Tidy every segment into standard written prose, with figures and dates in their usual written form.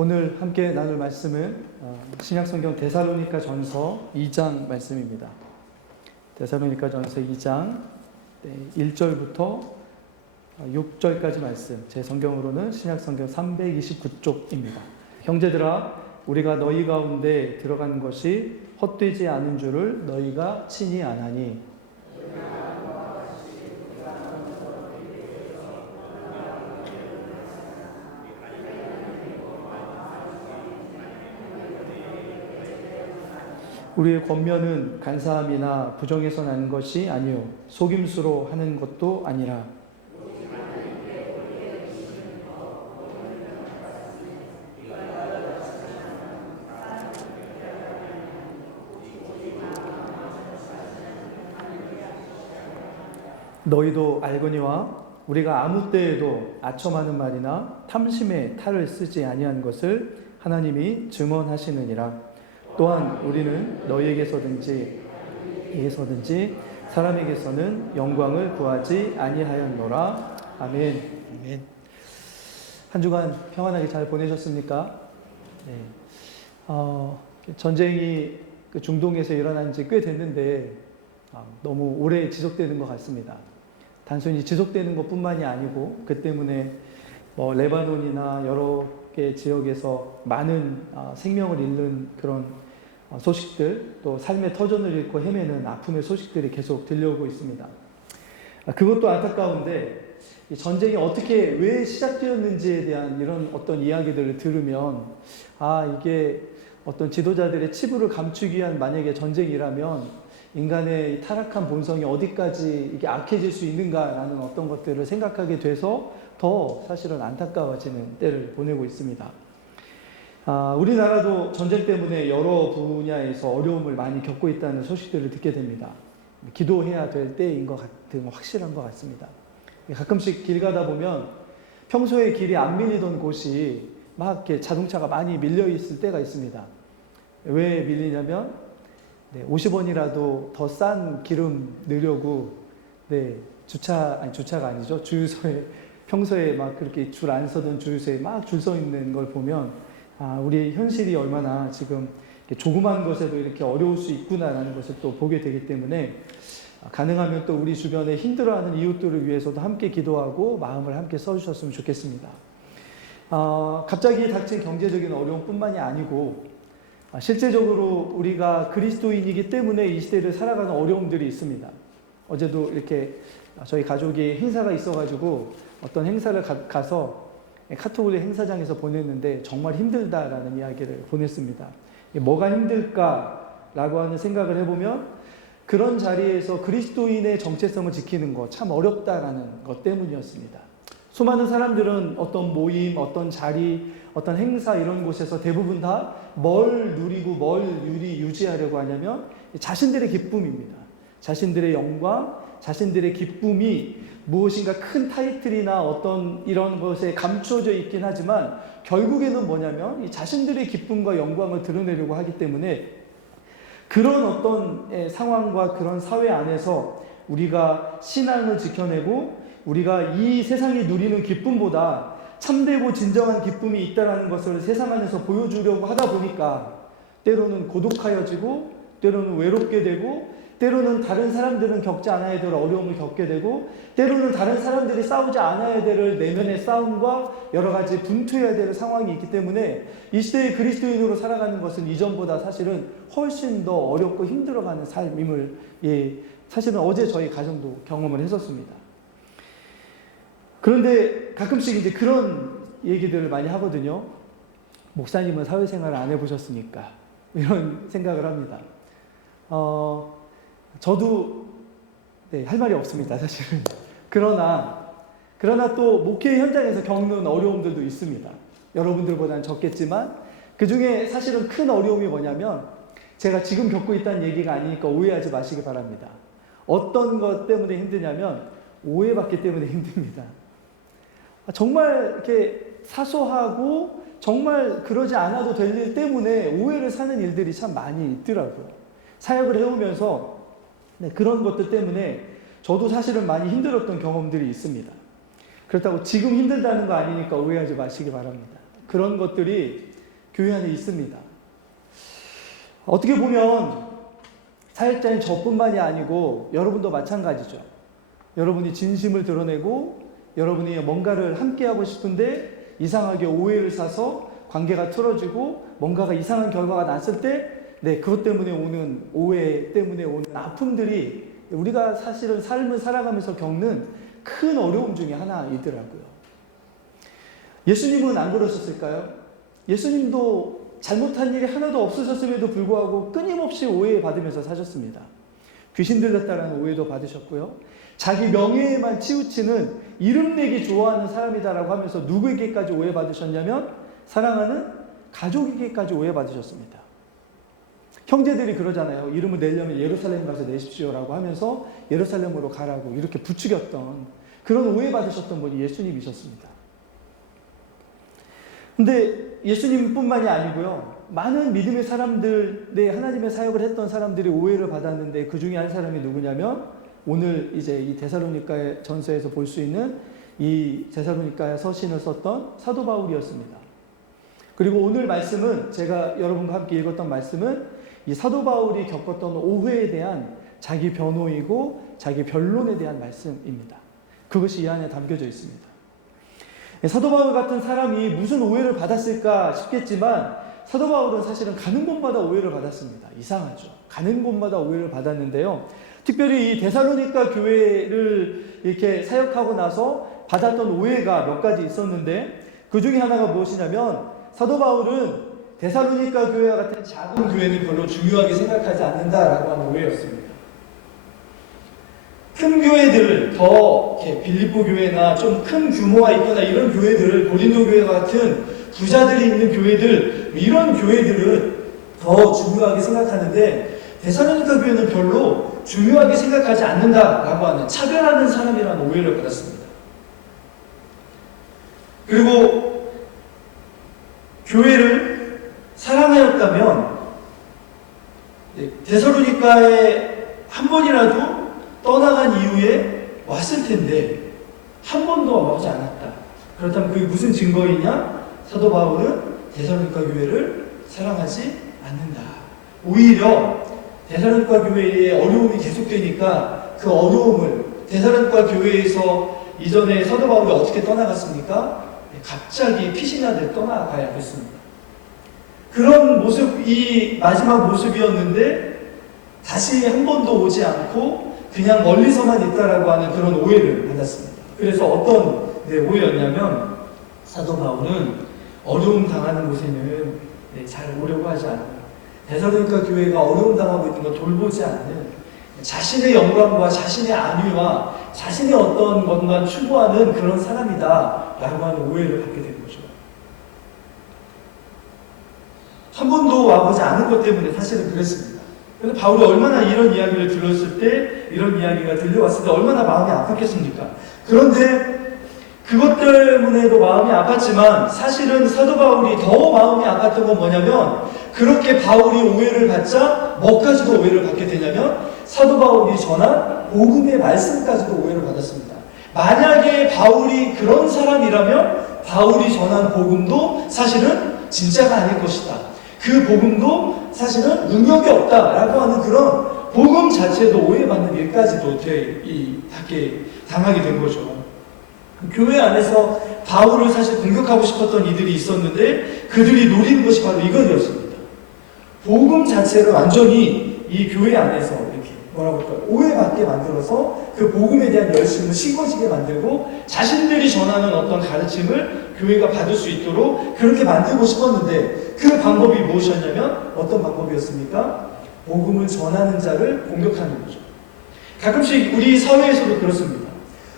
오늘 함께 나눌 말씀은 신약성경 데살로니가 전서 2장 말씀입니다. 데살로니가 전서 2장 1절부터 6절까지 말씀, 제 성경으로는 신약성경 329쪽입니다. 형제들아, 우리가 너희 가운데 들어간 것이 헛되지 않은 줄을 너희가 친히 아나니, 우리의 권면은 간사함이나 부정에서 나는 것이 아니요 속임수로 하는 것도 아니라 너희도 알거니와 우리가 아무 때에도 아첨하는 말이나 탐심의 탈을 쓰지 아니한 것을 하나님이 증언하시느니라. 또한 우리는 너희에게서든지 사람에게서는 영광을 구하지 아니하였노라. 아멘. 아멘. 한 주간 평안하게 잘 보내셨습니까? 네. 전쟁이 중동에서 일어난 지 꽤 됐는데 너무 오래 지속되는 것 같습니다. 단순히 지속되는 것뿐만이 아니고 그 때문에 레바논이나 여러 개 지역에서 많은 생명을 잃는 그런 소식들, 또 삶의 터전을 잃고 헤매는 아픔의 소식들이 계속 들려오고 있습니다. 그것도 안타까운데 이 전쟁이 어떻게 왜 시작되었는지에 대한 이런 어떤 이야기들을 들으면 이게 어떤 지도자들의 치부를 감추기 위한 만약에 전쟁이라면 인간의 타락한 본성이 어디까지 이게 악해질 수 있는가라는 어떤 것들을 생각하게 돼서 더 사실은 안타까워지는 때를 보내고 있습니다. 우리나라도 전쟁 때문에 여러 분야에서 어려움을 많이 겪고 있다는 소식들을 듣게 됩니다. 기도해야 될 때인 것 같은 확실한 것 같습니다. 가끔씩 길 가다 보면 평소에 길이 안 밀리던 곳이 막 이렇게 자동차가 많이 밀려 있을 때가 있습니다. 왜 밀리냐면 50원이라도 더 싼 기름 넣으려고 주차가 아니죠. 주유소에 평소에 막 그렇게 줄 안 서던 주유소에 막 줄 서 있는 걸 보면 우리의 현실이 얼마나 지금 조그만 것에도 이렇게 어려울 수 있구나라는 것을 또 보게 되기 때문에 가능하면 또 우리 주변에 힘들어하는 이웃들을 위해서도 함께 기도하고 마음을 함께 써주셨으면 좋겠습니다. 갑자기 닥친 경제적인 어려움뿐만이 아니고 실제적으로 우리가 그리스도인이기 때문에 이 시대를 살아가는 어려움들이 있습니다. 어제도 이렇게 저희 가족이 행사가 있어가지고 어떤 행사를 가서 카톡을 행사장에서 보냈는데 정말 힘들다라는 이야기를 보냈습니다. 뭐가 힘들까라고 하는 생각을 해보면 그런 자리에서 그리스도인의 정체성을 지키는 거 참 어렵다라는 것 때문이었습니다. 수많은 사람들은 어떤 모임, 어떤 자리, 어떤 행사 이런 곳에서 대부분 다 뭘 누리고 뭘 유지하려고 하냐면 자신들의 기쁨입니다. 자신들의 영광, 자신들의 기쁨이 무엇인가 큰 타이틀이나 어떤 이런 것에 감추어져 있긴 하지만 결국에는 뭐냐면 이 자신들의 기쁨과 영광을 드러내려고 하기 때문에 그런 어떤 상황과 그런 사회 안에서 우리가 신앙을 지켜내고 우리가 이 세상이 누리는 기쁨보다 참되고 진정한 기쁨이 있다는 것을 세상 안에서 보여주려고 하다 보니까 때로는 고독하여지고 때로는 외롭게 되고 때로는 다른 사람들은 겪지 않아야 될 어려움을 겪게 되고 때로는 다른 사람들이 싸우지 않아야 될 내면의 싸움과 여러 가지 분투해야 될 상황이 있기 때문에 이 시대의 그리스도인으로 살아가는 것은 이전보다 사실은 훨씬 더 어렵고 힘들어가는 삶임을 사실은 어제 저희 가정도 경험을 했었습니다. 그런데 가끔씩 이제 그런 얘기들을 많이 하거든요. 목사님은 사회생활을 안 해보셨으니까 이런 생각을 합니다. 저도 할 말이 없습니다, 사실은. 그러나 또 목회 현장에서 겪는 어려움들도 있습니다. 여러분들보다는 적겠지만 그 중에 사실은 큰 어려움이 뭐냐면 제가 지금 겪고 있다는 얘기가 아니니까 오해하지 마시기 바랍니다. 어떤 것 때문에 힘드냐면 오해받기 때문에 힘듭니다. 정말 이렇게 사소하고 정말 그러지 않아도 될 일 때문에 오해를 사는 일들이 참 많이 있더라고요. 사역을 해오면서 그런 것들 때문에 저도 사실은 많이 힘들었던 경험들이 있습니다. 그렇다고 지금 힘들다는 거 아니니까 오해하지 마시기 바랍니다. 그런 것들이 교회 안에 있습니다. 어떻게 보면 사역자인 저뿐만이 아니고 여러분도 마찬가지죠. 여러분이 진심을 드러내고 여러분이 뭔가를 함께하고 싶은데 이상하게 오해를 사서 관계가 틀어지고 뭔가가 이상한 결과가 났을 때 그것 때문에 오는 오해 때문에 오는 아픔들이 우리가 사실은 삶을 살아가면서 겪는 큰 어려움 중에 하나이더라고요. 예수님은 안 그러셨을까요? 예수님도 잘못한 일이 하나도 없으셨음에도 불구하고 끊임없이 오해받으면서 사셨습니다. 귀신 들렸다라는 오해도 받으셨고요. 자기 명예에만 치우치는 이름 내기 좋아하는 사람이다라고 하면서 누구에게까지 오해받으셨냐면 사랑하는 가족에게까지 오해받으셨습니다. 형제들이 그러잖아요. 이름을 내려면 예루살렘 가서 내십시오라고 하면서 예루살렘으로 가라고 이렇게 부추겼던 그런 오해받으셨던 분이 예수님이셨습니다. 근데 예수님뿐만이 아니고요. 많은 믿음의 사람들, 하나님의 사역을 했던 사람들이 오해를 받았는데 그 중에 한 사람이 누구냐면 오늘 이제 이 데살로니가 전서에서 볼 수 있는 이 데살로니가 서신을 썼던 사도 바울이었습니다. 그리고 오늘 말씀은 제가 여러분과 함께 읽었던 말씀은 이 사도 바울이 겪었던 오해에 대한 자기 변호이고 자기 변론에 대한 말씀입니다. 그것이 이 안에 담겨져 있습니다. 사도 바울 같은 사람이 무슨 오해를 받았을까 싶겠지만 사도 바울은 사실은 가는 곳마다 오해를 받았습니다. 이상하죠. 가는 곳마다 오해를 받았는데요. 특별히 이 데살로니가 교회를 이렇게 사역하고 나서 받았던 오해가 몇 가지 있었는데 그 중에 하나가 무엇이냐면 사도 바울은 데살로니가 교회와 같은 작은 교회는 별로 중요하게 생각하지 않는다라고 하는 오해였습니다. 큰 교회들을 더 빌립보 교회나 좀 큰 규모가 있거나 이런 교회들을 고린도 교회와 같은 부자들이 있는 교회들 이런 교회들은 더 중요하게 생각하는데 데살로니가 교회는 별로 중요하게 생각하지 않는다라고 하는 차별하는 사람이라는 오해를 받았습니다. 그리고 교회를 사랑하였다면 데살로니가에 한 번이라도 떠나간 이후에 왔을 텐데 한 번도 오지 않았다. 그렇다면 그게 무슨 증거이냐? 사도 바울은 데살로니가 교회를 사랑하지 않는다. 오히려 데살로니가 교회의 어려움이 계속되니까 그 어려움을 데살로니가 교회에서 이전에 사도 바울이 어떻게 떠나갔습니까? 갑자기 피신하듯 떠나가야 됐습니다. 그런 모습이 마지막 모습이었는데 다시 한 번도 오지 않고 그냥 멀리서만 있다라고 하는 그런 오해를 받았습니다. 그래서 어떤 오해였냐면 사도 바울은 어려움 당하는 곳에는 잘 오려고 하지 않는 데살로니가 교회가 어려움 당하고 있는 걸 돌보지 않는 자신의 영광과 자신의 안위와 자신의 어떤 것만 추구하는 그런 사람이다라고 하는 오해를 받게 된 거죠. 한 번도 와보지 않은 것 때문에 사실은 그랬습니다. 그런데 바울이 얼마나 이런 이야기를 들었을 때, 이런 이야기가 들려왔을 때 얼마나 마음이 아팠겠습니까? 그런데 그것 때문에도 마음이 아팠지만 사실은 사도 바울이 더 마음이 아팠던 건 뭐냐면 그렇게 바울이 오해를 받자 뭐까지도 오해를 받게 되냐면 사도 바울이 전한 복음의 말씀까지도 오해를 받았습니다. 만약에 바울이 그런 사람이라면 바울이 전한 복음도 사실은 진짜가 아닐 것이다. 그 복음도 사실은 능력이 없다라고 하는 그런 복음 자체도 오해받는 일까지도 당하게 된 거죠. 교회 안에서 바울을 사실 공격하고 싶었던 이들이 있었는데 그들이 노리는 것이 바로 이것이었습니다. 복음 자체를 완전히 이 교회 안에서 이렇게 뭐라고 할까요? 오해받게 만들어서 그 복음에 대한 열심을 식어지게 만들고 자신들이 전하는 어떤 가르침을 교회가 받을 수 있도록 그렇게 만들고 싶었는데 그 방법이 무엇이었냐면 어떤 방법이었습니까? 복음을 전하는 자를 공격하는 거죠. 가끔씩 우리 사회에서도 그렇습니다.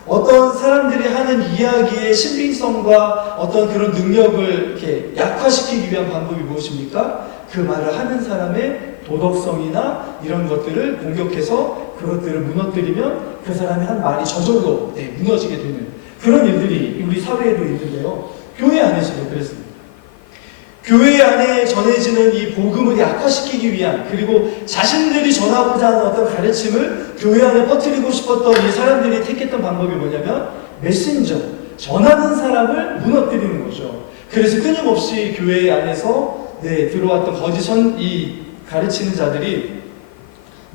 어떤 사람들이 하는 이야기의 신빙성과 어떤 그런 능력을 이렇게 약화시키기 위한 방법이 무엇입니까? 그 말을 하는 사람의 도덕성이나 이런 것들을 공격해서 그것들을 무너뜨리면 그 사람이 한 말이 저절로 무너지게 되는 그런 일들이 우리 사회에도 있는데요. 교회 안에서도 그랬습니다. 교회 안에 전해지는 이 복음을 약화시키기 위한 그리고 자신들이 전하고자 하는 어떤 가르침을 교회 안에 퍼뜨리고 싶었던 이 사람들이 택했던 방법이 뭐냐면 메신저, 전하는 사람을 무너뜨리는 거죠. 그래서 끊임없이 교회 안에서 들어왔던 이 가르치는 자들이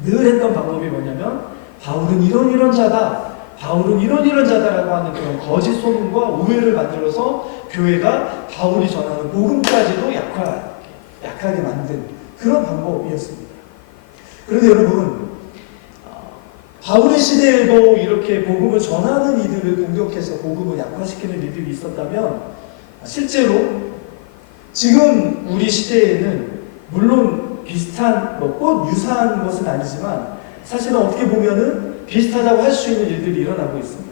늘 했던 방법이 뭐냐면 바울은 이런 자다, 바울은 이런 자다라고 하는 그런 거짓 소문과 오해를 만들어서 교회가 바울이 전하는 복음까지도 약하게 만든 그런 방법이었습니다. 그런데 여러분, 바울의 시대에도 이렇게 복음을 전하는 이들을 공격해서 복음을 약화시키는 이들이 있었다면, 실제로 지금 우리 시대에는 물론 비슷한, 꼭 유사한 것은 아니지만 사실은 어떻게 보면은 비슷하다고 할 수 있는 일들이 일어나고 있습니다.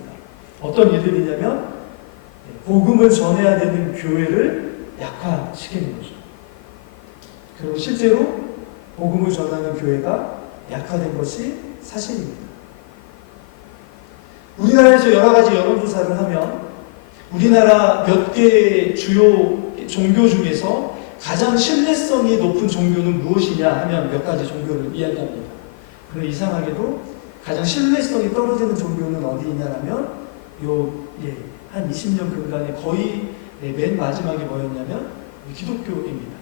어떤 일들이냐면 복음을 전해야 되는 교회를 약화시키는 거죠. 그리고 실제로 복음을 전하는 교회가 약화된 것이 사실입니다. 우리나라에서 여러 가지 여론조사를 하면 우리나라 몇 개의 주요 종교 중에서 가장 신뢰성이 높은 종교는 무엇이냐 하면 몇 가지 종교를 이야기합니다. 그리고 이상하게도 가장 신뢰성이 떨어지는 종교는 어디냐면 한 20년 근간에 거의 맨 마지막에 뭐였냐면 기독교입니다.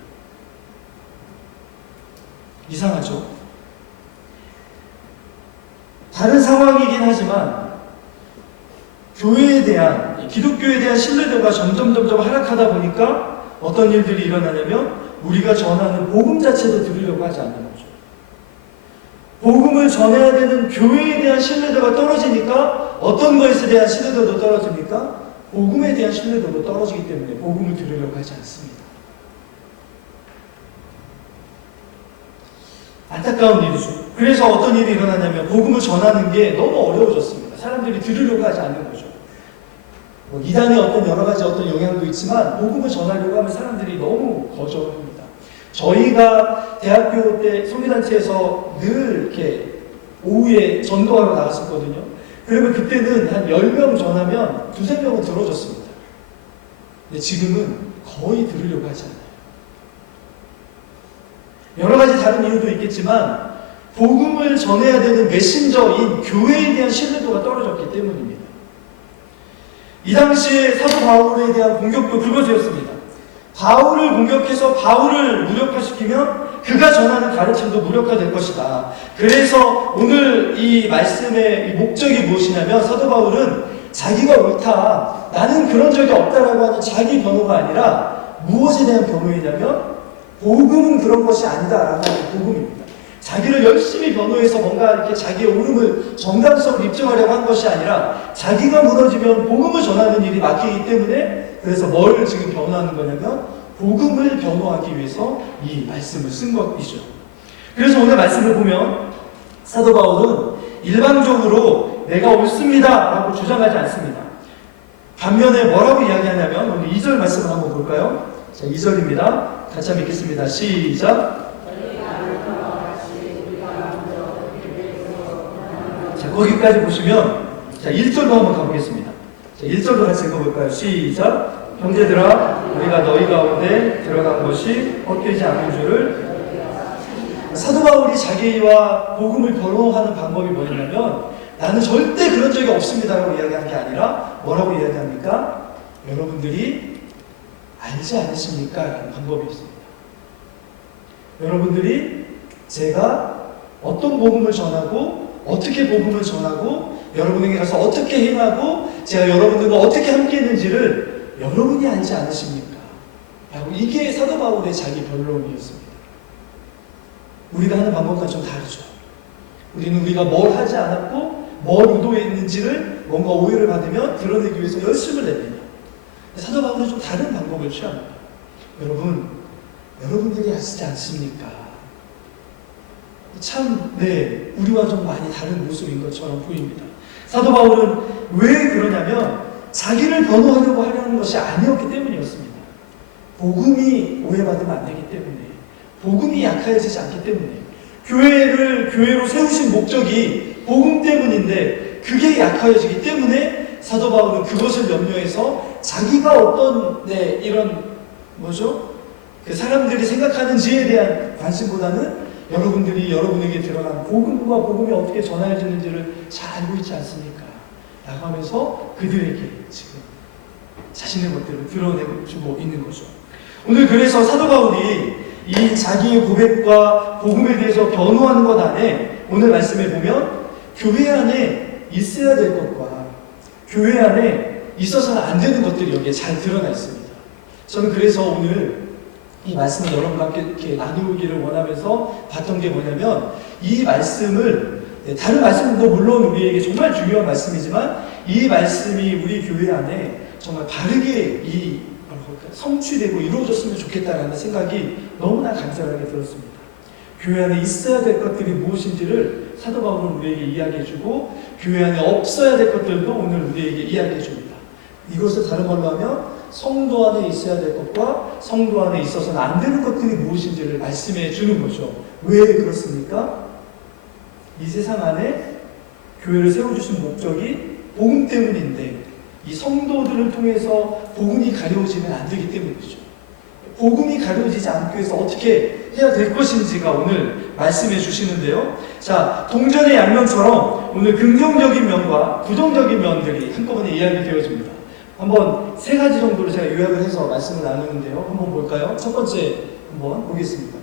이상하죠? 다른 상황이긴 하지만 교회에 대한, 기독교에 대한 신뢰도가 점점 하락하다 보니까 어떤 일들이 일어나냐면 우리가 전하는 복음 자체도 들으려고 하지 않는 거죠. 복음을 전해야 되는 교회에 대한 신뢰도가 떨어지니까 어떤 것에 대한 신뢰도도 떨어집니까? 복음에 대한 신뢰도도 떨어지기 때문에 복음을 들으려고 하지 않습니다. 안타까운 일이죠. 그래서 어떤 일이 일어나냐면 복음을 전하는 게 너무 어려워졌습니다. 사람들이 들으려고 하지 않는 거죠. 이단의 어떤 여러 가지 어떤 영향도 있지만 복음을 전하려고 하면 사람들이 너무 거절합니다. 저희가 대학교 때 성교단체에서 늘 이렇게 오후에 전도하러 나갔었거든요. 그러면 그때는 한 10명 전하면 2~3명은 들어줬습니다. 근데 지금은 거의 들으려고 하지 않아요. 여러 가지 다른 이유도 있겠지만 복음을 전해야 되는 메신저인 교회에 대한 신뢰도가 떨어졌기 때문입니다. 이 당시에 사도 바울에 대한 공격도 그것이었습니다. 바울을 공격해서 바울을 무력화시키면 그가 전하는 가르침도 무력화될 것이다. 그래서 오늘 이 말씀의 목적이 무엇이냐면 사도 바울은 자기가 옳다, 나는 그런 적이 없다라고 하는 자기 변호가 아니라 무엇에 대한 변호이냐면 복음은 그런 것이 아니다라고 하는 복음입니다. 자기를 열심히 변호해서 뭔가 이렇게 자기의 옳음을 정당성을 입증하려고 한 것이 아니라 자기가 무너지면 복음을 전하는 일이 맡기기 때문에, 그래서 뭘 지금 변호하는 거냐면 복음을 변호하기 위해서 이 말씀을 쓴 것이죠. 그래서 오늘 말씀을 보면 사도 바울은 일방적으로 내가 옳습니다 라고 주장하지 않습니다. 반면에 뭐라고 이야기하냐면 오늘 2절 말씀을 한번 볼까요? 자, 2절입니다. 같이 한번 읽겠습니다. 시작. 자, 거기까지 보시면, 자, 1절로 한번 가보겠습니다. 자, 1절로 같이 읽어볼까요? 시작. 형제들아, 우리가 너희 가운데 들어간 것이 헛되지 않은 줄을. 사도 바울이 자기와 복음을 변호하는 방법이 뭐냐면 나는 절대 그런 적이 없습니다라고 이야기한 게 아니라 뭐라고 이야기합니까? 여러분들이 알지 않으십니까? 라는 방법이 있습니다. 여러분들이 제가 어떤 복음을 전하고 어떻게 복음을 전하고 여러분에게 가서 어떻게 행하고 제가 여러분들과 어떻게 함께 했는지를 여러분이 알지 않으십니까? 라고, 이게 사도 바울의 자기 변론이었습니다. 우리가 하는 방법과 좀 다르죠. 우리는 우리가 뭘 하지 않았고 뭘 의도했는지를 뭔가 오해를 받으면 드러내기 위해서 열심을 냅니다. 사도 바울은 좀 다른 방법을 취합니다. 여러분들이 아시지 않습니까? 참, 우리와 좀 많이 다른 모습인 것처럼 보입니다. 사도 바울은 왜 그러냐면 자기를 변호하려고 하려는 것이 아니었기 때문이었습니다. 복음이 오해받으면 안 되기 때문에, 복음이 약해지지 않기 때문에, 교회로 세우신 목적이 복음 때문인데 그게 약해지기 때문에 사도 바울은 그것을 염려해서 자기가 어떤 그 사람들이 생각하는지에 대한 관심보다는 여러분들이 여러분에게 들어간 복음과 복음이 어떻게 전해지는지를 잘 알고 있지 않습니까? 라고 하면서 그들에게 지금 자신의 것들을 드러내주고 있는 거죠. 오늘 그래서 사도 바울이 이 자기의 고백과 복음에 대해서 변호하는 것 안에 오늘 말씀에 보면 교회 안에 있어야 될 것과 교회 안에 있어서는 안 되는 것들이 여기에 잘 드러나 있습니다. 저는 그래서 오늘 이 말씀을 여러분과 함께 이렇게 나누기를 원하면서 봤던 게 뭐냐면 이 말씀을 다른 말씀도 물론 우리에게 정말 중요한 말씀이지만 이 말씀이 우리 교회 안에 정말 바르게 성취되고 이루어졌으면 좋겠다라는 생각이 너무나 간절하게 들었습니다. 교회 안에 있어야 될 것들이 무엇인지를 사도 바울은 우리에게 이야기해주고 교회 안에 없어야 될 것들도 오늘 우리에게 이야기해줍니다. 이것을 다른 말로 하면 성도 안에 있어야 될 것과 성도 안에 있어서는 안 되는 것들이 무엇인지를 말씀해 주는 거죠. 왜 그렇습니까? 이 세상 안에 교회를 세워주신 목적이 복음 때문인데 이 성도들을 통해서 복음이 가려지면 안 되기 때문이죠. 복음이 가려지지 않기 위해서 어떻게 해야 될 것인지가 오늘 말씀해 주시는데요. 자, 동전의 양면처럼 오늘 긍정적인 면과 부정적인 면들이 한꺼번에 이야기되어집니다. 한번 세 가지 정도로 제가 요약을 해서 말씀을 나누는데요. 한번 볼까요? 첫 번째 한번 보겠습니다.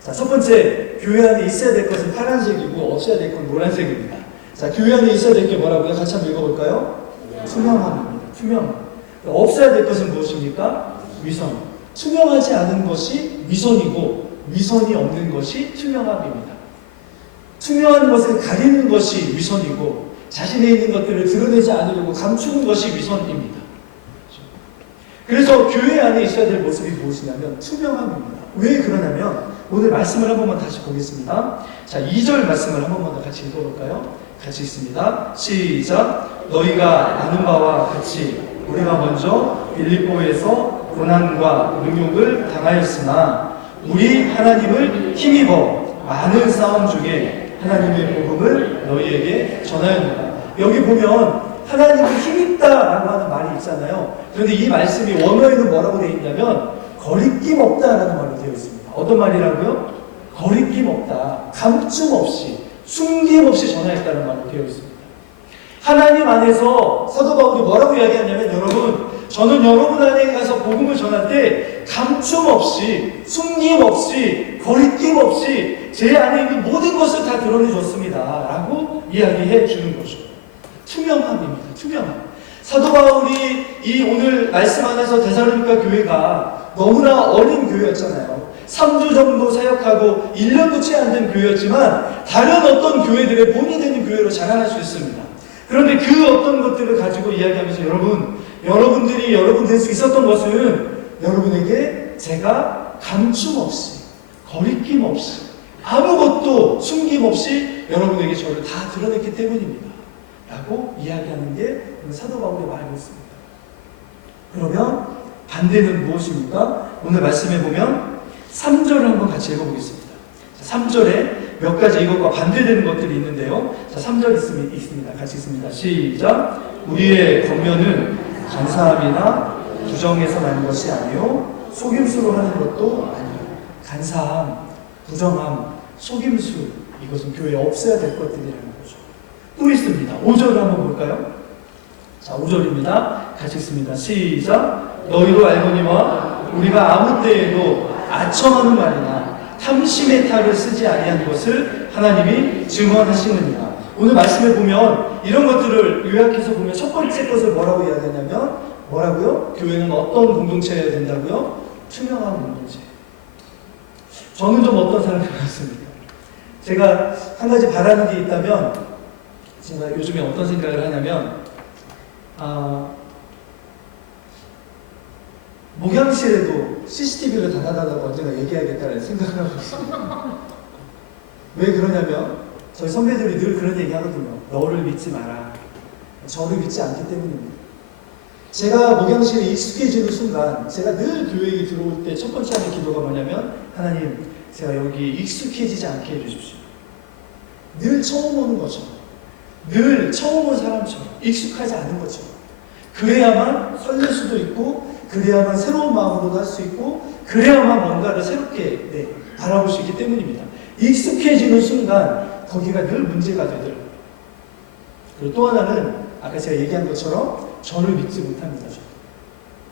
자, 첫 번째, 교회 안에 있어야 될 것은 파란색이고 없어야 될 건 노란색입니다. 자, 교회 안에 있어야 될 게 뭐라고요? 같이 한번 읽어볼까요? 투명함입니다. 투명함. 없어야 될 것은 무엇입니까? 위선. 투명하지 않은 것이 위선이고 위선이 없는 것이 투명함입니다. 투명한 것을 가리는 것이 위선이고 자신에 있는 것들을 드러내지 않으려고 감추는 것이 위선입니다. 그래서 교회 안에 있어야 될 모습이 무엇이냐면 투명함입니다. 왜 그러냐면 오늘 말씀을 한 번만 다시 보겠습니다. 자, 2절 말씀을 한 번만 더 같이 읽어볼까요? 같이 읽습니다. 시작. 너희가 아는 바와 같이 우리가 먼저 빌립보에서 고난과 능욕을 당하였으나 우리 하나님을 힘입어 많은 싸움 중에 하나님의 복음을 너희에게 전하였노라. 여기 보면 하나님을 힘입다라고 하는 말이 있잖아요. 그런데 이 말씀이 원어에는 뭐라고 되어 있냐면 거리낌 없다라는 말로 되어 있습니다. 어떤 말이라고요? 거리낌 없다. 감춤 없이 숨김 없이 전하였다는 말로 되어 있습니다. 하나님 안에서 사도 바울이 뭐라고 이야기하냐면 여러분, 저는 여러분 안에 가서 복음을 전할 때 감춤 없이 숨김 없이 거리낌 없이 제 안에 있는 모든 것을 다 드러내줬습니다 라고 이야기해 주는 거죠. 투명함입니다. 투명함. 사도 바울이 이 오늘 말씀 안에서 데살로니가 교회가 너무나 어린 교회였잖아요. 3주 정도 사역하고 1년도 채 안 된 교회였지만 다른 어떤 교회들의 본이 되는 교회로 자라날 수 있습니다. 그런데 그 어떤 것들을 가지고 이야기하면서 여러분들이 여러분 될 수 있었던 것은 여러분에게 제가 감춤 없이 거리낌 없이 아무것도 숨김 없이 여러분에게 저를 다 드러냈기 때문입니다 라고 이야기하는 게 사도 바울의 말이었습니다. 그러면 반대는 무엇입니까? 오늘 말씀해 보면 3절을 한번 같이 읽어보겠습니다. 3절에 몇 가지 이것과 반대되는 것들이 있는데요. 자, 3절 있습니다. 같이 읽습니다. 시작. 우리의 겉면은 간사함이나 부정에서 나는 것이 아니요 속임수로 하는 것도 아니요. 간사함, 부정함, 속임수, 이것은 교회에 없어야 될 것들이라는 거죠. 또 있습니다. 5절을 한번 볼까요? 자, 5절입니다. 같이 읽습니다. 시작. 너희도 알거니와 우리가 아무 때에도 아첨하는 말이나 탐심의 탈을 쓰지 아니한 것을 하나님이 증언하시느니라. 오늘 말씀에 보면 이런 것들을 요약해서 보면 첫 번째 것을 뭐라고 이야기하냐면 뭐라고요? 교회는 어떤 공동체여야 된다고요? 투명한 공동체. 저는 좀 어떤 사람인 것 같습니다. 제가 한 가지 바라는 게 있다면 제가 요즘에 어떤 생각을 하냐면 목양실에도 CCTV를 달아달라고 언젠가 얘기하겠다는 생각을 하고 있습니다. 왜 그러냐면 저희 선배들이 늘 그런 얘기 하거든요. 너를 믿지 마라. 저를 믿지 않기 때문입니다. 제가 목양실에 익숙해지는 순간 제가 늘 교회에 들어올 때 첫 번째 하는 기도가 뭐냐면 하나님, 제가 여기 익숙해지지 않게 해주십시오. 늘 처음 오는 거죠. 늘 처음 온 사람처럼 익숙하지 않은 거죠. 그래야만 설렐 수도 있고 그래야만 새로운 마음으로도 할 수 있고 그래야만 뭔가를 새롭게 바라볼 수 있기 때문입니다. 익숙해지는 순간 거기가 늘 문제가 되더라고요. 그리고 또 하나는 아까 제가 얘기한 것처럼 저를 믿지 못합니다.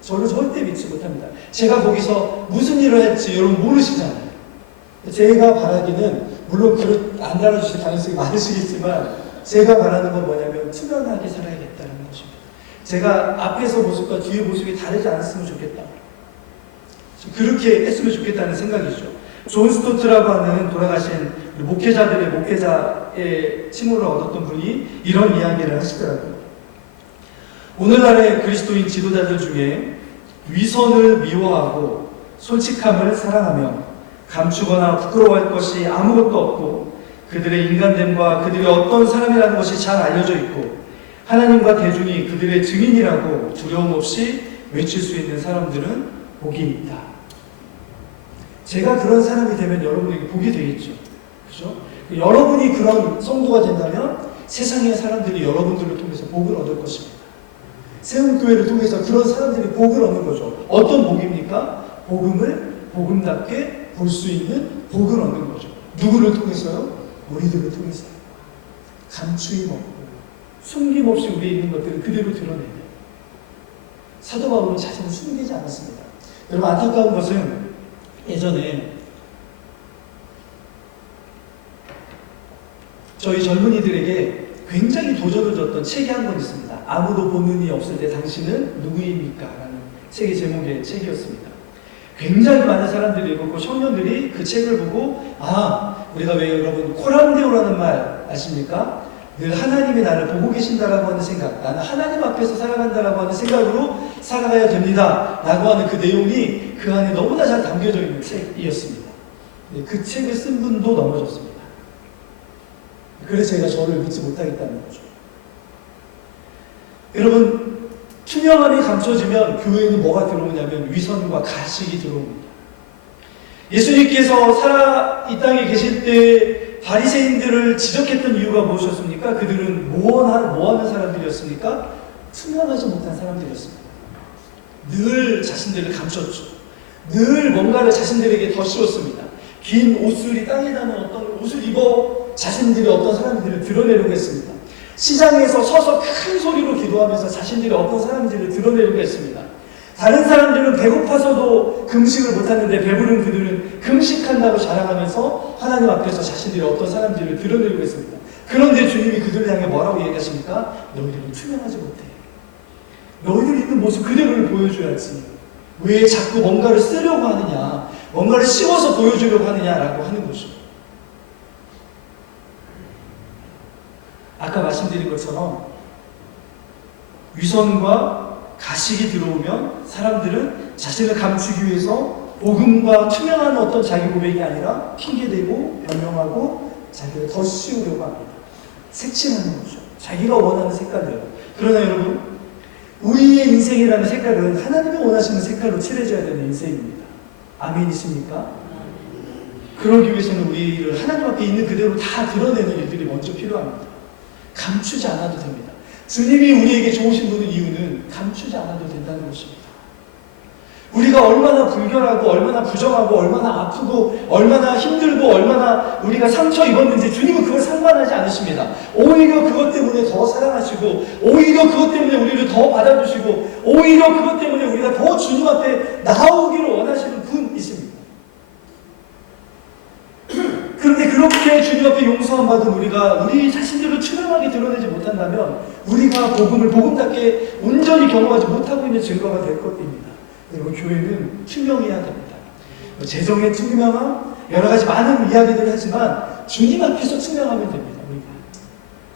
저를 절대 믿지 못합니다. 제가 거기서 무슨 일을 할지 여러분 모르시잖아요. 제가 바라기는 물론 안 달아주실 가능성이 많으시겠지만 제가 바라는 건 뭐냐면 투명하게 살아야겠다는 것입니다. 제가 앞에서 모습과 뒤의 모습이 다르지 않았으면 좋겠다. 그렇게 했으면 좋겠다는 생각이죠. 존 스토트라고 하는 돌아가신 목회자들의 목회자의 칭호를 얻었던 분이 이런 이야기를 하시더라고요. 오늘날의 그리스도인 지도자들 중에 위선을 미워하고 솔직함을 사랑하며 감추거나 부끄러워할 것이 아무것도 없고 그들의 인간됨과 그들이 어떤 사람이라는 것이 잘 알려져 있고 하나님과 대중이 그들의 증인이라고 두려움 없이 외칠 수 있는 사람들은 복이 있다. 제가 그런 사람이 되면 여러분에게 복이 되겠죠. 그죠? 여러분이 그런 성도가 된다면 세상의 사람들이 여러분들을 통해서 복을 얻을 것입니다. 세움교회를 통해서 그런 사람들이 복을 얻는 거죠. 어떤 복입니까? 복음을 복음답게 볼 수 있는 복을 얻는 거죠. 누구를 통해서요? 우리들을 통해서요. 감추임 없고 숨김없이 우리에 있는 것들을 그대로 드러내는 사도 바울은 자신을 숨기지 않았습니다. 여러분 안타까운 것은 예전에 저희 젊은이들에게 굉장히 도전을 줬던 책이 한 권 있습니다. 아무도 보는 이 없을 때 당신은 누구입니까? 라는 책의 제목의 책이었습니다. 굉장히 많은 사람들이 읽었고 청년들이 그 책을 보고 우리가 왜 여러분 코람데오라는 말 아십니까? 늘 하나님이 나를 보고 계신다라고 하는 생각, 나는 하나님 앞에서 살아간다라고 하는 생각으로 살아가야 됩니다 라고 하는 그 내용이 그 안에 너무나 잘 담겨져 있는 책이었습니다. 그 책을 쓴 분도 넘어졌습니다. 그래서 제가 저를 믿지 못하겠다는 거죠. 여러분 투명함이 감춰지면 교회에는 뭐가 들어오냐면 위선과 가식이 들어옵니다. 예수님께서 이 땅에 계실 때 바리새인들을 지적했던 이유가 무엇이었습니까? 그들은 뭐 하는 사람들이었습니까? 투명하지 못한 사람들이었습니다. 늘 자신들을 감췄죠. 늘 뭔가를 자신들에게 더 씌웠습니다. 긴 옷술이 땅에 닿는 어떤 옷을 입어 자신들이 어떤 사람들을 드러내려고 했습니다. 시장에서 서서 큰 소리로 기도하면서 자신들이 어떤 사람들을 드러내려고 했습니다. 다른 사람들은 배고파서도 금식을 못하는데 배부른 그들은 금식한다고 자랑하면서 하나님 앞에서 자신들이 어떤 사람들을 드러내려고 했습니다. 그런데 주님이 그들을 향해 뭐라고 얘기하십니까? 너희들은 투명하지 못해. 너희들 있는 모습 그대로를 보여줘야지. 왜 자꾸 뭔가를 쓰려고 하느냐, 뭔가를 씌워서 보여주려고 하느냐라고 하는 거죠. 아까 말씀드린 것처럼 위선과 가식이 들어오면 사람들은 자신을 감추기 위해서 복음과 투명한 어떤 자기 고백이 아니라 핑계대고 변명하고 자기를 더 씌우려고 합니다. 색칠하는 거죠. 자기가 원하는 색깔대로. 그러나 여러분, 우리의 인생이라는 색깔은 하나님이 원하시는 색깔로 칠해져야 되는 인생입니다. 아멘이십니까? 그러기 위해서는 우리를 하나님 앞에 있는 그대로 다 드러내는 일들이 먼저 필요합니다. 감추지 않아도 됩니다. 주님이 우리에게 좋으신 분의 이유는 감추지 않아도 된다는 것입니다. 우리가 얼마나 불결하고 얼마나 부정하고 얼마나 아프고 얼마나 힘들고 얼마나 우리가 상처 입었는지 주님은 그걸 상관하지 않으십니다. 오히려 그것 때문에 더 사랑하시고 오히려 그것 때문에 우리를 더 받아주시고 오히려 그것 때문에 우리가 더 주님 앞에 나오기를 원하시는 분이십니다. 그런데 그렇게 주님 앞에 용서함 받은 우리가 우리 자신들을 투명하게 드러내지 못한다면 우리가 복음을 복음답게 온전히 경험하지 못하고 있는 증거가 될 것입니다. 그리고 교회는 투명해야 됩니다. 재정의 투명함, 여러 가지 많은 이야기들을 하지만 주님 앞에서 투명하면 됩니다. 우리가.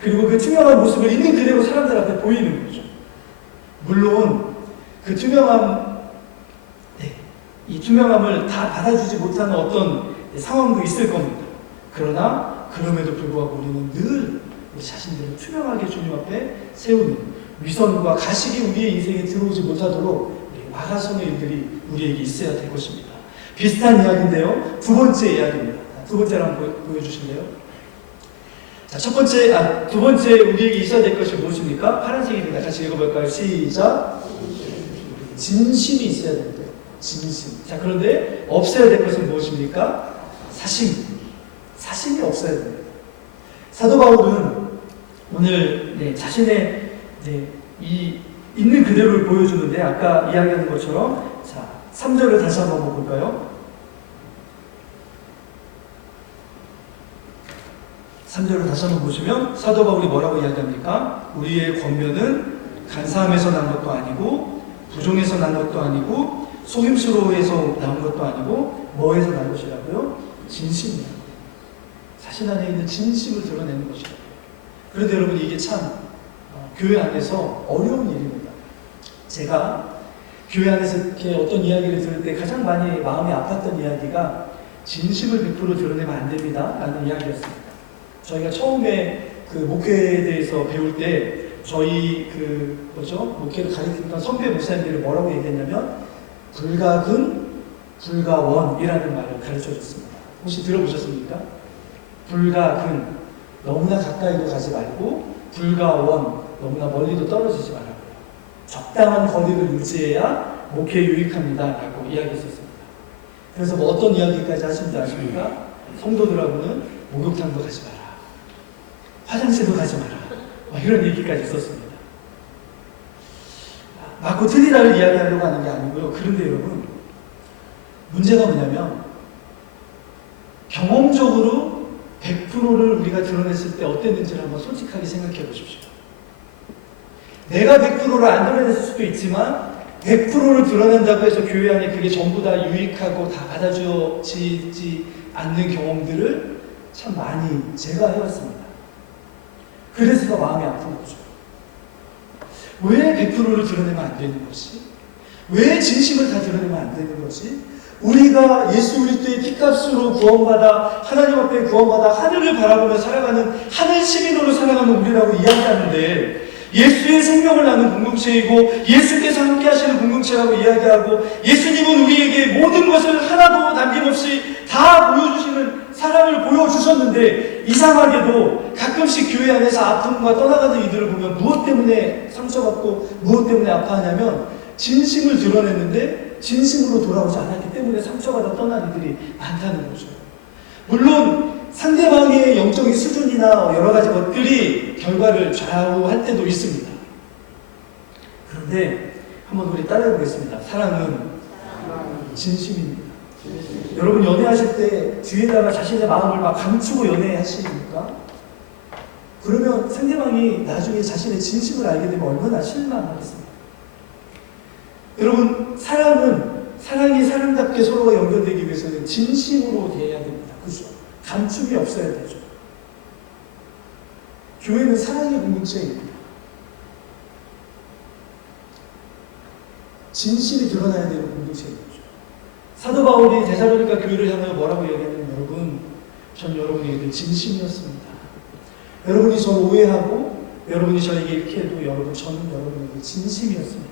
그리고 그 투명한 모습을 있는 그대로 사람들 앞에 보이는 거죠. 물론 그 투명함, 이 투명함을 다 받아주지 못하는 어떤 상황도 있을 겁니다. 그러나 그럼에도 불구하고 우리는 늘 우리 자신들을 투명하게 주님 앞에 세우는 위선과 가식이 우리의 인생에 들어오지 못하도록 막아서는 일들이 우리에게 있어야 될 것입니다. 비슷한 이야기인데요. 두 번째 이야기입니다. 두 번째를 한번 보여주실래요? 자, 두 번째 우리에게 있어야 될 것이 무엇입니까? 파란색입니다. 같이 읽어볼까요? 시작. 진심이 있어야 됩니다. 진심. 자, 그런데 없어야 될 것은 무엇입니까? 사심. 사심이 없어야 됩니다. 사도 바울은 오늘 자신의 이 있는 그대로를 보여주는데 아까 이야기하는 것처럼 자 3절을 다시 한번 볼까요? 3절을 다시 한번 보시면 사도 바울이 뭐라고 이야기합니까? 우리의 권면은 간사함에서 난 것도 아니고 부종에서 난 것도 아니고 속임수로에서 나온 것도 아니고 뭐에서 난 것이라고요? 진심이야. 자신 안에 있는 진심을 드러내는 것이다. 그런데 여러분 이게 참 교회 안에서 어려운 일입니다. 제가 교회 안에서 이렇게 어떤 이야기를 들을 때 가장 많이 마음이 아팠던 이야기가 진심을 100% 드러내면 안 됩니다 라는 이야기였습니다. 저희가 처음에 그 목회에 대해서 배울 때 저희 목회를 가르치던 선배 목사님들이 뭐라고 얘기했냐면 불가근, 불가원이라는 말을 가르쳐 줬습니다. 혹시 들어보셨습니까? 불가근, 너무나 가까이도 가지 말고 불가원, 너무나 멀리도 떨어지지 말라고요. 적당한 거리를 유지해야 목회에 유익합니다 라고 이야기했었습니다. 그래서 뭐 어떤 이야기까지 하신지 아십니까? 성도들하고는 목욕탕도 가지 마라, 화장실도 가지 마라, 이런 얘기까지 있었습니다. 맞고 틀리다를 이야기하려고 하는 게 아니고요. 그런데 여러분 문제가 뭐냐면 경험적으로 100%를 우리가 드러냈을 때 어땠는지를 한번 솔직하게 생각해 보십시오. 내가 100%를 안 드러냈을 수도 있지만 100%를 드러낸다고 해서 교회 안에 그게 전부 다 유익하고 다 받아주어지지 않는 경험들을 참 많이 제가 해왔습니다. 그래서 더 마음이 아픈 거죠. 왜 100%를 드러내면 안 되는 것이? 왜 진심을 다 드러내면 안 되는 것이? 우리가 예수 그리스도의 피값으로 구원받아 하나님 앞에 구원받아 하늘을 바라보며 살아가는 하늘 시민으로 살아가는 우리라고 이야기하는데 예수의 생명을 나눈 공동체이고 예수께서 함께 하시는 공동체라고 이야기하고 예수님은 우리에게 모든 것을 하나도 남김없이 다 보여주시는 사랑을 보여주셨는데 이상하게도 가끔씩 교회 안에서 아픔과 떠나가는 이들을 보면 무엇 때문에 상처받고 무엇 때문에 아파하냐면 진심을 드러냈는데 진심으로 돌아오지 않았기 때문에 상처받아 떠난 이들이 많다는 거죠. 물론 상대방의 영적인 수준이나 여러 가지 것들이 결과를 좌우할 때도 있습니다. 그런데 한번 우리 따라해 보겠습니다. 사랑은 진심입니다. 여러분 연애하실 때 뒤에다가 자신의 마음을 막 감추고 연애하십니까? 그러면 상대방이 나중에 자신의 진심을 알게 되면 얼마나 실망하겠습니까? 여러분 사랑이 사랑답게 서로가 연결되기 위해서는 진심으로 대해야 됩니다. 그죠? 감춤이 없어야 되죠. 교회는 사랑의 공동체입니다. 진심이 드러나야 되는 공동체입니다. 사도 바울이 데살로니가 교회를 향하여 뭐라고 얘기하냐면 여러분, 전 여러분에게 진심이었습니다. 여러분이 저를 오해하고 여러분이 저에게 이렇게 해도 저는 여러분에게 진심이었습니다.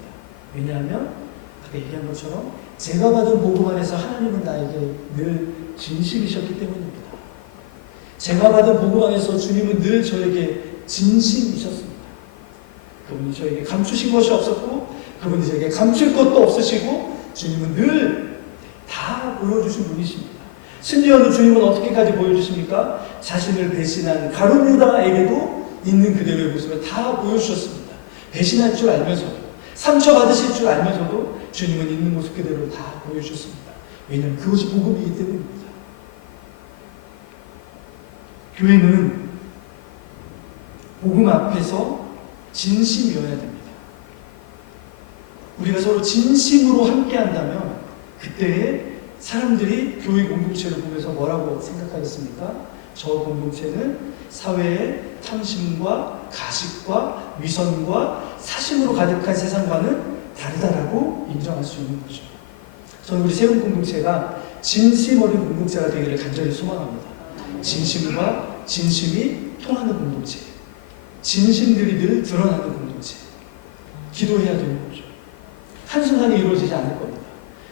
왜냐하면 아까 얘기한 것처럼 제가 받은 복음 안에서 하나님은 나에게 늘 진심이셨기 때문입니다. 제가 받은 복음 안에서 주님은 늘 저에게 진심이셨습니다. 그분이 저에게 감추신 것이 없었고 그분이 저에게 감출 것도 없으시고 주님은 늘 다 보여주신 분이십니다. 심지어는 주님은 어떻게까지 보여주십니까? 자신을 배신한 가룟 유다에게도 있는 그대로의 모습을 다 보여주셨습니다. 배신할 줄 알면서도 상처받으실 줄 알면서도 주님은 있는 모습 그대로 다 보여주셨습니다. 왜냐하면 그것이 복음이기 때문입니다. 교회는 복음 앞에서 진심이어야 됩니다. 우리가 서로 진심으로 함께 한다면 그때에 사람들이 교회 공동체를 보면서 뭐라고 생각하겠습니까? 저 공동체는 사회의 탐심과 가식과 위선과 사심으로 가득한 세상과는 다르다라고 인정할 수 있는 거죠. 저는 우리 세운 공동체가 진심 어린 공동체가 되기를 간절히 소망합니다. 진심과 진심이 통하는 공동체, 진심들이 늘 드러나는 공동체, 기도해야 되는 거죠. 한순간에 이루어지지 않을 겁니다.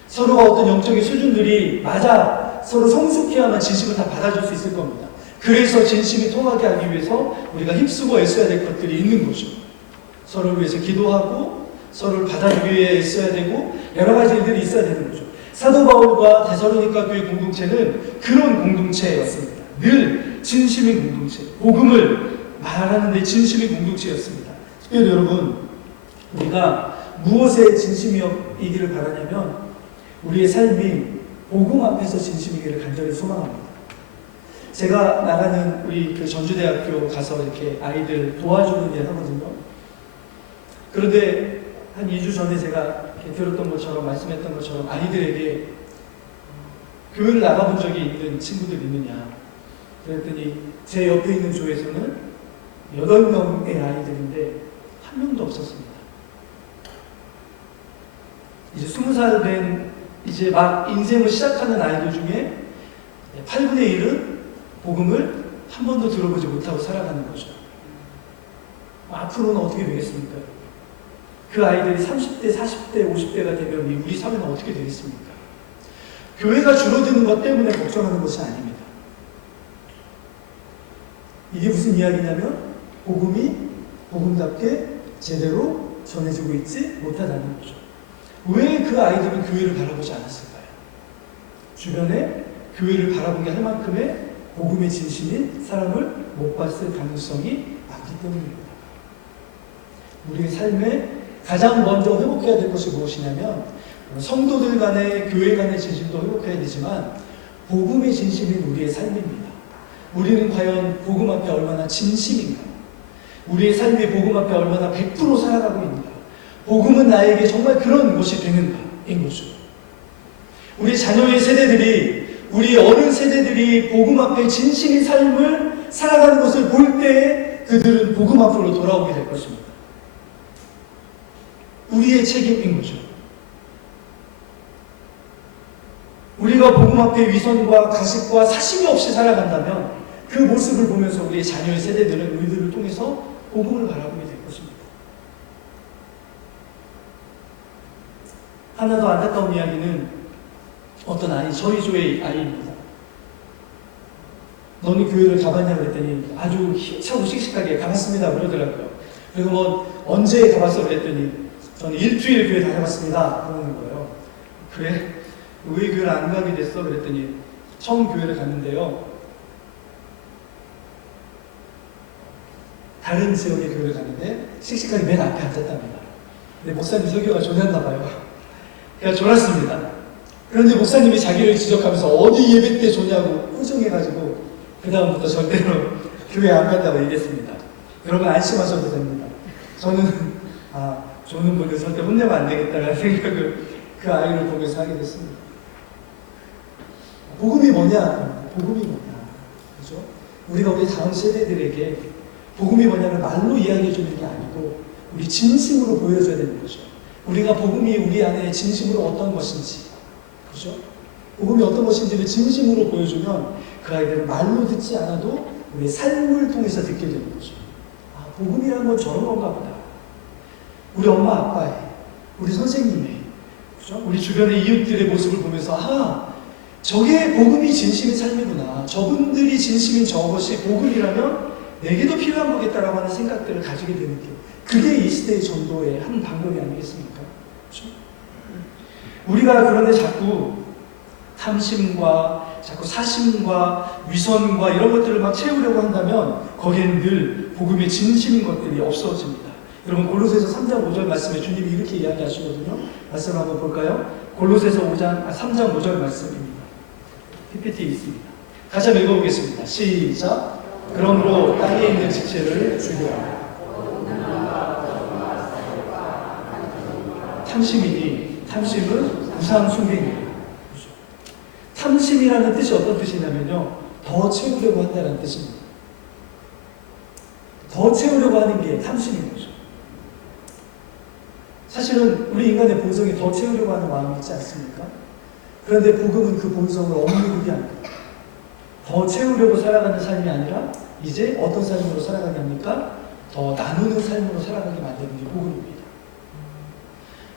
서로가 어떤 영적인 수준들이 맞아 서로 성숙해야만 진심을 다 받아줄 수 있을 겁니다. 그래서 진심이 통하게 하기 위해서 우리가 힘쓰고 애써야 될 것들이 있는 거죠. 서로를 위해서 기도하고 서로를 받아주기 위해 애써야 되고 여러 가지 일들이 있어야 되는 거죠. 사도 바울과 데살로니가 교회 공동체는 그런 공동체였습니다. 늘 진심인 공동체, 복음을 말하는 데 진심인 공동체였습니다. 특별히 여러분 우리가 무엇에 진심이기를 바라냐면 우리의 삶이 복음 앞에서 진심이기를 간절히 소망합니다. 제가 나가는 우리 그 전주대학교 가서 이렇게 아이들 도와주는 일 하거든요. 그런데 한 2주 전에 제가 이렇게 들었던 것처럼 말씀했던 것처럼 아이들에게 교회를 나가본 적이 있는 친구들 있느냐 그랬더니 제 옆에 있는 조에서는 8명의 아이들인데 한 명도 없었습니다. 이제 20살 된 이제 막 인생을 시작하는 아이들 중에 8분의 1은 복음을 한 번도 들어보지 못하고 살아가는 거죠. 앞으로는 어떻게 되겠습니까? 그 아이들이 30대, 40대, 50대가 되면 우리 사회는 어떻게 되겠습니까? 교회가 줄어드는 것 때문에 걱정하는 것이 아닙니다. 이게 무슨 이야기냐면 복음이 복음답게 제대로 전해지고 있지 못하다는 거죠. 왜 그 아이들은 교회를 바라보지 않았을까요? 주변에 교회를 바라보게 할 만큼의 복음의 진심인 사람을 못 봤을 가능성이 많기 때문입니다. 우리의 삶에 가장 먼저 회복해야 될 것이 무엇이냐면 성도들 간의 교회 간의 진심도 회복해야 되지만 복음의 진심인 우리의 삶입니다. 우리는 과연 복음 앞에 얼마나 진심인가? 우리의 삶이 복음 앞에 얼마나 100% 살아가고 있는가? 복음은 나에게 정말 그런 것이 되는가인 거죠. 우리 자녀의 세대들이 우리 어른 세대들이 복음 앞에 진심인 삶을 살아가는 것을 볼 때 그들은 복음 앞으로 돌아오게 될 것입니다. 우리의 책임인 거죠. 우리가 복음 앞에 위선과 가식과 사심이 없이 살아간다면 그 모습을 보면서 우리의 자녀의 세대들은 우리들을 통해서 복음을 바라보게 될 것입니다. 하나 더 안타까운 이야기는 어떤 아이, 저희 조의 아이입니다. 너는 교회를 가봤냐 그랬더니 아주 힘차고 씩씩하게 가봤습니다 그러더라고요. 그리고 뭐 언제 가봤어 그랬더니 저는 일주일 교회 다녀봤습니다 그러는 거예요. 그래? 왜 교회를 안 가게 됐어? 그랬더니 처음 교회를 갔는데요. 다른 지역의 교회를 갔는데 씩씩하게 맨 앞에 앉았답니다. 근데 목사님 설교가 졸았나 봐요. 그냥 졸았습니다. 그런데 목사님이 자기를 지적하면서 어디 예배 때 조냐고 꾸중해가지고 그 다음부터 절대로 교회 안 간다고 얘기했습니다. 여러분 안심하셔도 됩니다. 저는 조는 분을 절대 혼내면 안 되겠다는 생각을 그 아이를 보면서 하게 됐습니다. 복음이 뭐냐? 복음이 뭐냐? 그죠? 우리가 우리 다음 세대들에게 복음이 뭐냐를 말로 이야기해 주는 게 아니고 우리 진심으로 보여줘야 되는 거죠. 우리가 복음이 우리 안에 진심으로 어떤 것인지, 그죠? 복음이 어떤 것인지를 진심으로 보여주면 그 아이들은 말로 듣지 않아도 우리의 삶을 통해서 듣게 되는 거죠. 복음이란 건 저런 건가 보다. 우리 엄마 아빠의, 우리 선생님의, 그죠? 우리 주변의 이웃들의 모습을 보면서 저게 복음이 진심인 삶이구나. 저분들이 진심인 저것이 복음이라면 내게도 필요한 거겠다라고 하는 생각들을 가지게 되는 게 그게 이 시대의 전도의 한 방법이 아니겠습니까? 그렇죠? 우리가 그런데 자꾸 탐심과 자꾸 사심과 위선과 이런 것들을 막 채우려고 한다면 거기에는 늘 복음의 진심인 것들이 없어집니다. 여러분 골로새서 3장 5절 말씀에 주님이 이렇게 이야기하시거든요. 말씀을 한번 볼까요? 골로새서 3장 5절 말씀입니다. PPT에 있습니다. 같이 한번 읽어보겠습니다. 시작. 그러므로 땅에 있는 지체를 죽여라. 탐심은 우상 숭배입니다. 그렇죠? 탐심이라는 뜻이 어떤 뜻이냐면요, 더 채우려고 한다는 뜻입니다. 더 채우려고 하는 게 탐심인 거죠. 사실은 우리 인간의 본성이 더 채우려고 하는 마음이 있지 않습니까? 그런데 복음은 그 본성을 억누르게 합니다. 더 채우려고 살아가는 삶이 아니라 이제 어떤 삶으로 살아가게 합니까? 더 나누는 삶으로 살아가게 만드는 게 복음입니다.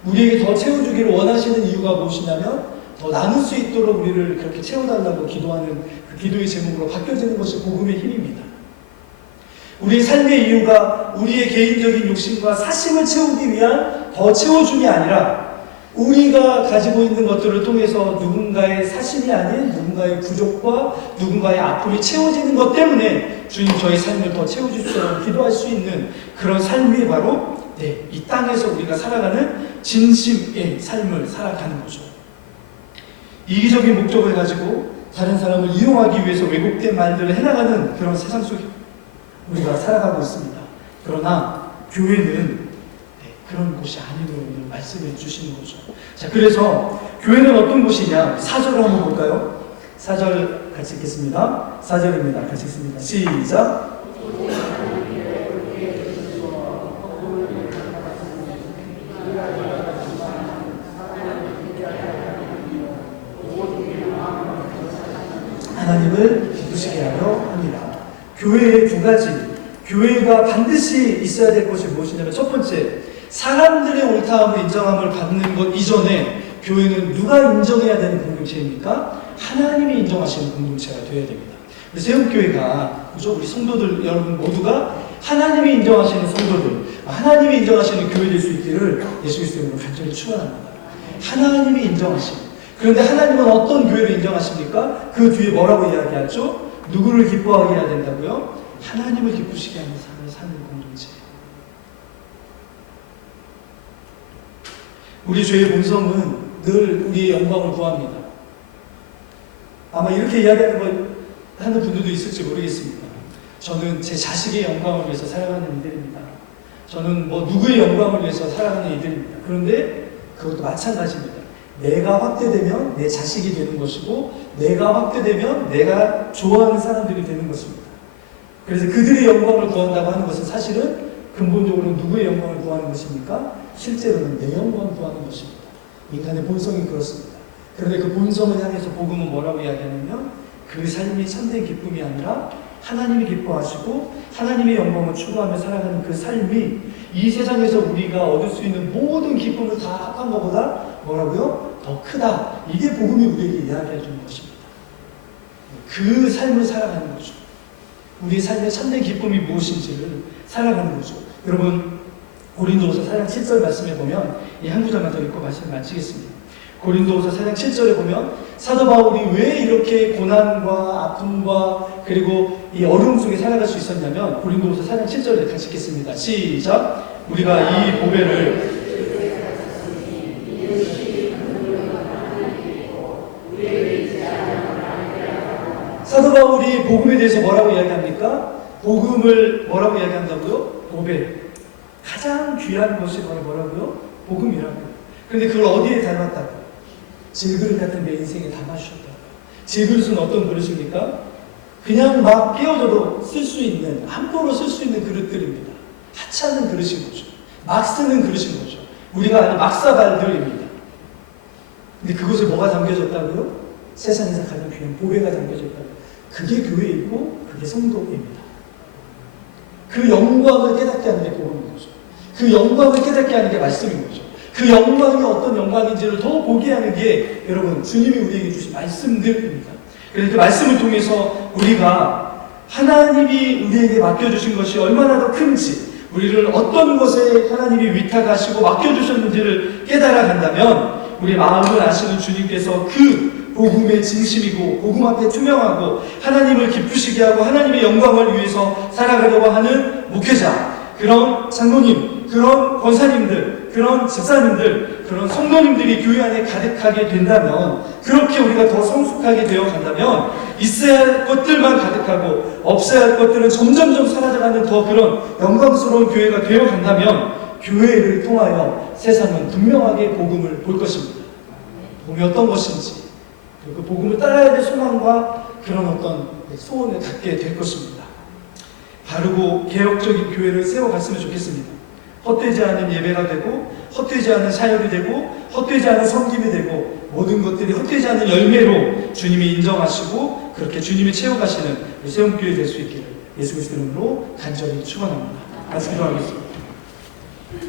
우리에게 더 채워주기를 원하시는 이유가 무엇이냐면 더 나눌 수 있도록 우리를 그렇게 채워달라고 기도하는 그 기도의 제목으로 바뀌어지는 것이 복음의 힘입니다. 우리의 삶의 이유가 우리의 개인적인 욕심과 사심을 채우기 위한 더 채워줌이 아니라 우리가 가지고 있는 것들을 통해서 누군가의 사심이 아닌 누군가의 부족과 누군가의 아픔이 채워지는 것 때문에 주님 저의 삶을 더 채워주시라고 기도할 수 있는 그런 삶이 바로 네, 이 땅에서 우리가 살아가는 진심의 삶을 살아가는 거죠. 이기적인 목적을 가지고 다른 사람을 이용하기 위해서 왜곡된 말들을 해나가는 그런 세상 속에 우리가 살아가고 있습니다. 그러나 교회는 그런 곳이 아니라고 오늘 말씀해 주시는 거죠. 자, 그래서 교회는 어떤 곳이냐? 4절을 한번 볼까요? 4절 같이 읽겠습니다. 4절입니다. 같이 읽습니다. 시작. 하나님을 기쁘시게 하려 합니다. 교회의 두 가지, 교회가 반드시 있어야 될 것이 무엇이냐면, 첫 번째, 사람들의 옳다함을 인정함을 받는 것 이전에 교회는 누가 인정해야 되는 공동체입니까? 하나님이 인정하시는 공동체가 되어야 됩니다. 세움교회가, 그죠? 우리 성도들 여러분 모두가 하나님이 인정하시는 성도들, 하나님이 인정하시는 교회 될 수 있기를 예수 그리스도로 간절히 축원합니다. 하나님이 인정하시는. 그런데 하나님은 어떤 교회를 인정하십니까? 그 뒤에 뭐라고 이야기하죠? 누구를 기뻐하게 해야 된다고요? 하나님을 기쁘시게 하는 삶을 사는 공동체. 우리 죄의 본성은 늘 우리의 영광을 구합니다. 아마 이렇게 하는 분들도 있을지 모르겠습니다. 저는 제 자식의 영광을 위해서 살아가는 이들입니다. 저는 누구의 영광을 위해서 살아가는 이들입니다. 그런데 그것도 마찬가지입니다. 내가 확대되면 내 자식이 되는 것이고, 내가 확대되면 내가 좋아하는 사람들이 되는 것입니다. 그래서 그들의 영광을 구한다고 하는 것은 사실은 근본적으로 누구의 영광을 구하는 것입니까? 실제로는 내 영광을 구하는 것입니다. 인간의 본성이 그렇습니다. 그런데 그 본성을 향해서 복음은 뭐라고 이야기하냐면, 그 삶이 참된 기쁨이 아니라 하나님이 기뻐하시고 하나님의 영광을 추구하며 살아가는 그 삶이 이 세상에서 우리가 얻을 수 있는 모든 기쁨을 다 합한 것보다 뭐라고요? 더 크다. 이게 복음이 우리에게 이야기해 주는 것입니다. 그 삶을 살아가는 거죠. 우리의 삶의 참된 기쁨이 무엇인지를 살아가는 거죠. 여러분, 고린도후서 4장 7절 말씀에 보면 이 한 구절만 더 읽고 말씀을 마치겠습니다. 고린도후서 4장 7절에 보면 사도 바울이 왜 이렇게 고난과 아픔과 그리고 이 어려움 속에 살아갈 수 있었냐면, 고린도후서 4장 7절에 같이 읽겠습니다. 시작. 우리가 이 보배를 사도 바울이 복음에 대해서 뭐라고 이야기합니까? 복음을 뭐라고 이야기한다고요? 보배. 가장 귀한 것이 바로 뭐라고요? 복음이라고요. 그런데 그걸 어디에 닮았다고요? 질그릇 같은 내 인생에 담아주셨다고요. 질그릇은 어떤 그릇입니까? 그냥 막 깨어져도 쓸 수 있는, 함부로 쓸 수 있는 그릇들입니다. 하찮은 그릇인 거죠. 막 쓰는 그릇인 거죠. 우리가 아는 막사발들입니다. 근데 그것에 뭐가 담겨졌다고요? 세상에서 가장 귀한 보배가 담겨졌다고요. 그게 교회이고 그게 성도입니다. 그 영광을 깨닫게 하는 게 복음인 거죠. 그 영광을 깨닫게 하는 게 말씀인 거죠. 그 영광이 어떤 영광인지를 더 보게 하는 게 여러분 주님이 우리에게 주신 말씀들입니다. 그래서 그 말씀을 통해서 우리가 하나님이 우리에게 맡겨주신 것이 얼마나 더 큰지, 우리를 어떤 것에 하나님이 위탁하시고 맡겨주셨는지를 깨달아 간다면, 우리 마음을 아시는 주님께서 그 복음의 진심이고 복음 앞에 투명하고 하나님을 기쁘시게 하고 하나님의 영광을 위해서 살아가려고 하는 목회자, 그런 장로님, 그런 권사님들, 그런 집사님들, 그런 성도님들이 교회 안에 가득하게 된다면, 그렇게 우리가 더 성숙하게 되어 간다면 있어야 할 것들만 가득하고 없어야 할 것들은 점점점 사라져가는 더 그런 영광스러운 교회가 되어 간다면, 교회를 통하여 세상은 분명하게 복음을 볼 것입니다. 복음이 어떤 것인지, 그 복음을 따라야 될 소망과 그런 어떤 소원을 갖게 될 것입니다. 바르고 개혁적인 교회를 세워갔으면 좋겠습니다. 헛되지 않은 예배가 되고, 헛되지 않은 사역이 되고, 헛되지 않은 섬김이 되고, 모든 것들이 헛되지 않은 열매로 주님이 인정하시고 그렇게 주님이 채워가시는 세움교회 될 수 있기를 예수 그리스도 이름으로 간절히 축원합니다. 같이 기도하겠습니다.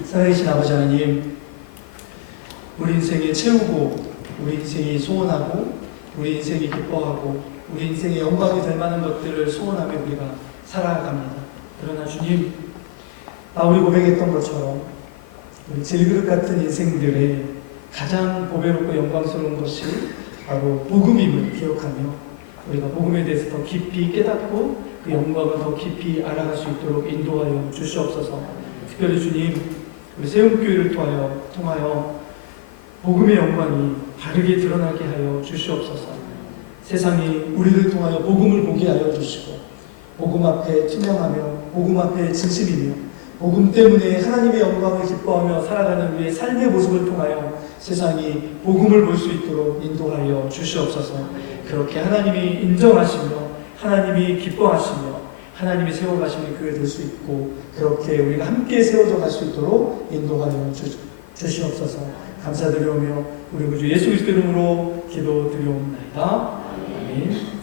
살아계신 아버지 하나님, 우리 인생에 채우고, 우리 인생이 소원하고, 우리 인생이 기뻐하고, 우리 인생의 영광이 될 만한 것들을 소원하며 우리가 살아갑니다. 그러나 주님, 바울이 고백했던 것처럼 우리 질그릇 같은 인생들의 가장 보배롭고 영광스러운 것이 바로 복음임을 기억하며 우리가 복음에 대해서 더 깊이 깨닫고 그 영광을 더 깊이 알아갈 수 있도록 인도하여 주시옵소서. 특별히 주님, 우리 세움교회를 통하여 복음의 영광이 바르게 드러나게 하여 주시옵소서. 세상이 우리를 통하여 복음을 보게 하여 주시고 복음 앞에 투명하며 복음 앞에 진실이며 복음 때문에 하나님의 영광을 기뻐하며 살아가는 우리의 삶의 모습을 통하여 세상이 복음을 볼 수 있도록 인도하여 주시옵소서. 그렇게 하나님이 인정하시며 하나님이 기뻐하시며 하나님이 세워가시는 교회 될 수 있고 그렇게 우리가 함께 세워져 갈 수 있도록 인도하여 주시옵소서. 감사드리오며 우리 구주 예수 그리스도 이름으로 기도드리옵나이다. 아멘.